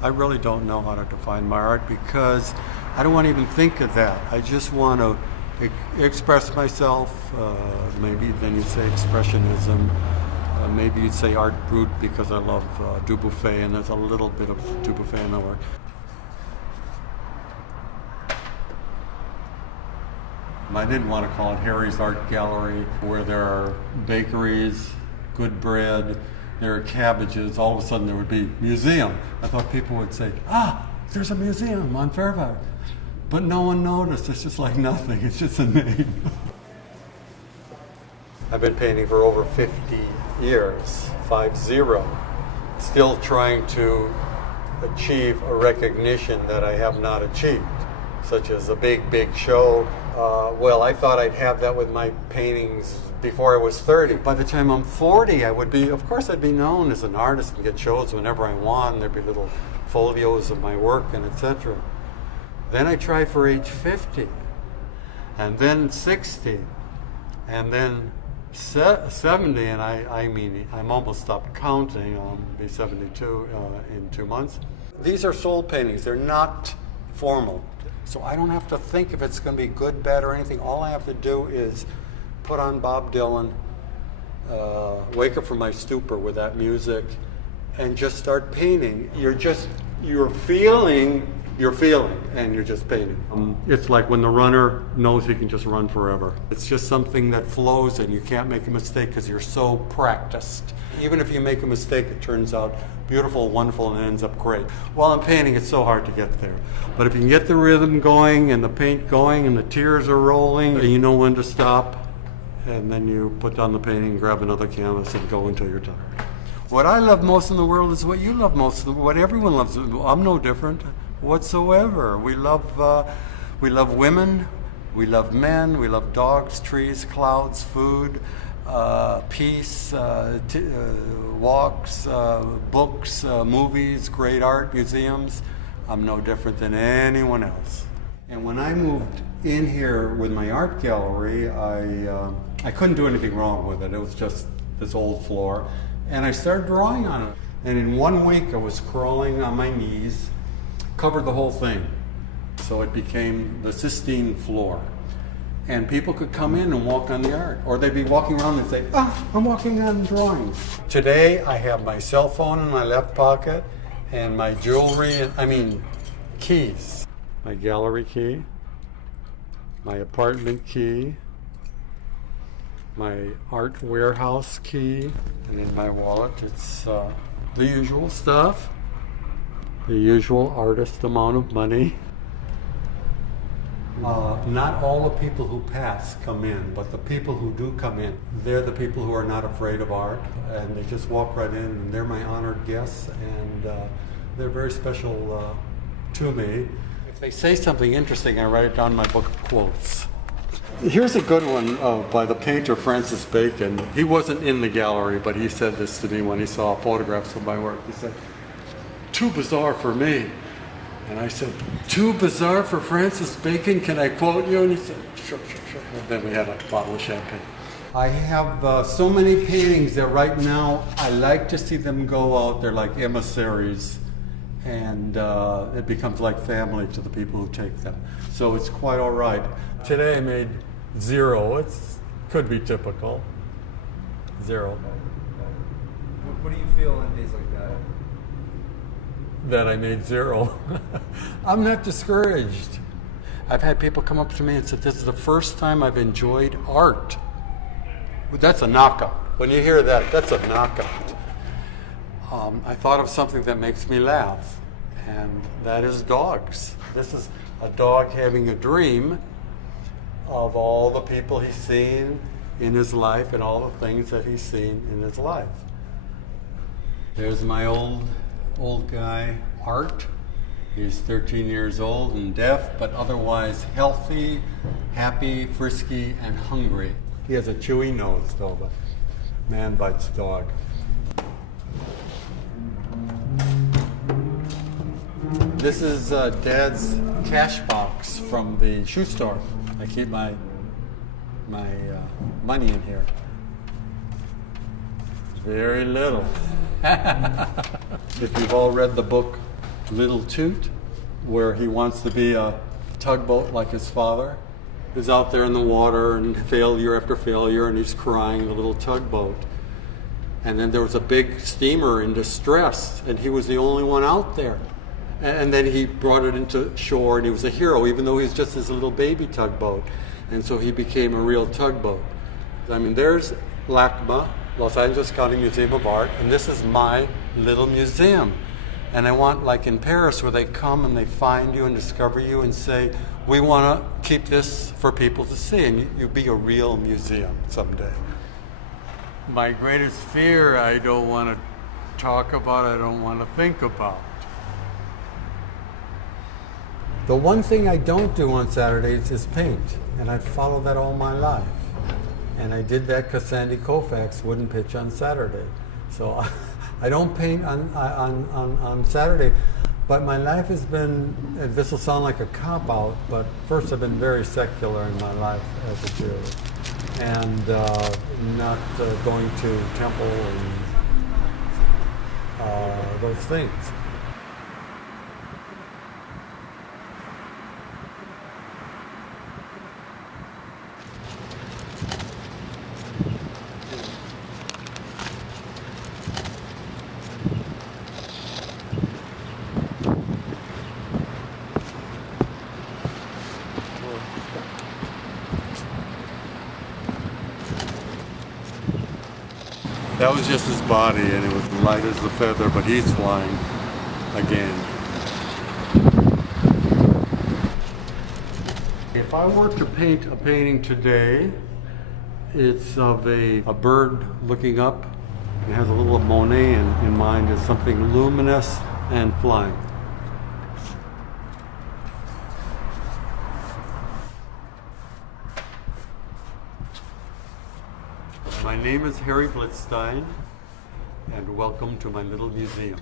I really don't know how to define my art because I don't want to even think of that. I just want to express myself. Maybe then you say expressionism. Maybe you'd say art brut because I love Dubuffet, and there's a little bit of Dubuffet in my work. I didn't want to call it Harry's Art Gallery, where there are bakeries, good bread, there are cabbages. All of a sudden there would be museum. I thought people would say, there's a museum on Fairfax. But no one noticed. It's just like nothing. It's just a name. I've been painting for over 50 years, 50. Still trying to achieve a recognition that I have not achieved, such as a big show. Well, I thought I'd have that with my paintings before I was 30. By the time I'm 40, of course I'd be known as an artist and get shows whenever I want. There'd be little folios of my work and etc. Then I tried for age 50, and then 60, and then 70, and I'm almost stopped counting. I'll be 72 in 2 months. These are soul paintings. They're not formal. So I don't have to think if it's going to be good, bad, or anything. All I have to do is put on Bob Dylan, wake up from my stupor with that music, and just start painting. You're feeling, and you're just painting. It's like when the runner knows he can just run forever. It's just something that flows, and you can't make a mistake because you're so practiced. Even if you make a mistake, it turns out beautiful, wonderful, and it ends up great. While I'm painting, it's so hard to get there. But if you can get the rhythm going, and the paint going, and the tears are rolling, and you know when to stop, and then you put down the painting, grab another canvas, and go until you're tired. What I love most in the world is what you love most, what everyone loves. I'm no different whatsoever. We love women, we love men, we love dogs, trees, clouds, food, peace, walks, books, movies, great art, museums. I'm no different than anyone else. And when I moved in here with my art gallery, I couldn't do anything wrong with it. It was just this old floor. And I started drawing on it. And in 1 week, I was crawling on my knees, covered the whole thing. So it became the Sistine floor. And people could come in and walk on the art. Or they'd be walking around and say, I'm walking on drawings. Today, I have my cell phone in my left pocket and my jewelry, keys. My gallery key, my apartment key, my art warehouse key, and in my wallet, it's the usual stuff, the usual artist amount of money. Not all the people who pass come in, but the people who do come in, they're the people who are not afraid of art, and they just walk right in, and they're my honored guests, and they're very special to me. If they say something interesting, I write it down in my book of quotes. Here's a good one by the painter Francis Bacon. He wasn't in the gallery, but he said this to me when he saw photographs of my work. He said, "Too bizarre for me." And I said, "Too bizarre for Francis Bacon? Can I quote you?" And he said, sure. And then we had a bottle of champagne. I have so many paintings that right now I like to see them go out. They're like emissaries. And it becomes like family to the people who take them. So it's quite all right. Today I made 0. It could be typical. 0. What do you feel on days like that? That I made 0. I'm not discouraged. I've had people come up to me and say, "This is the first time I've enjoyed art." That's a knockout. When you hear that, that's a knockout. I thought of something that makes me laugh, and that is dogs. This is a dog having a dream of all the people he's seen in his life and all the things that he's seen in his life. There's my old guy, Art. He's 13 years old and deaf, but otherwise healthy, happy, frisky, and hungry. He has a chewy nose, though, but man bites dog. This is Dad's cash box from the shoe store. I keep my money in here. Very little. If you've all read the book Little Toot, where he wants to be a tugboat like his father. He's out there in the water and failure after failure, and he's crying in a little tugboat. And then there was a big steamer in distress, and he was the only one out there. And then he brought it into shore, and he was a hero, even though he was just this little baby tugboat. And so he became a real tugboat. I mean, there's LACMA, Los Angeles County Museum of Art, and this is my little museum. And I want, like in Paris, where they come and they find you and discover you and say, we want to keep this for people to see, and you be a real museum someday. My greatest fear, I don't want to talk about, I don't want to think about. The one thing I don't do on Saturdays is paint, and I've followed that all my life. And I did that because Sandy Koufax wouldn't pitch on Saturday. So I don't paint on Saturday, but my life has been, this will sound like a cop-out, but first I've been very secular in my life as a Jew, and not going to temple and those things. That was just his body, and it was light as a feather, but he's flying again. If I were to paint a painting today, it's of a bird looking up. It has a little Monet in mind as something luminous and flying. My name is Harry Blitzstein, and welcome to my little museum.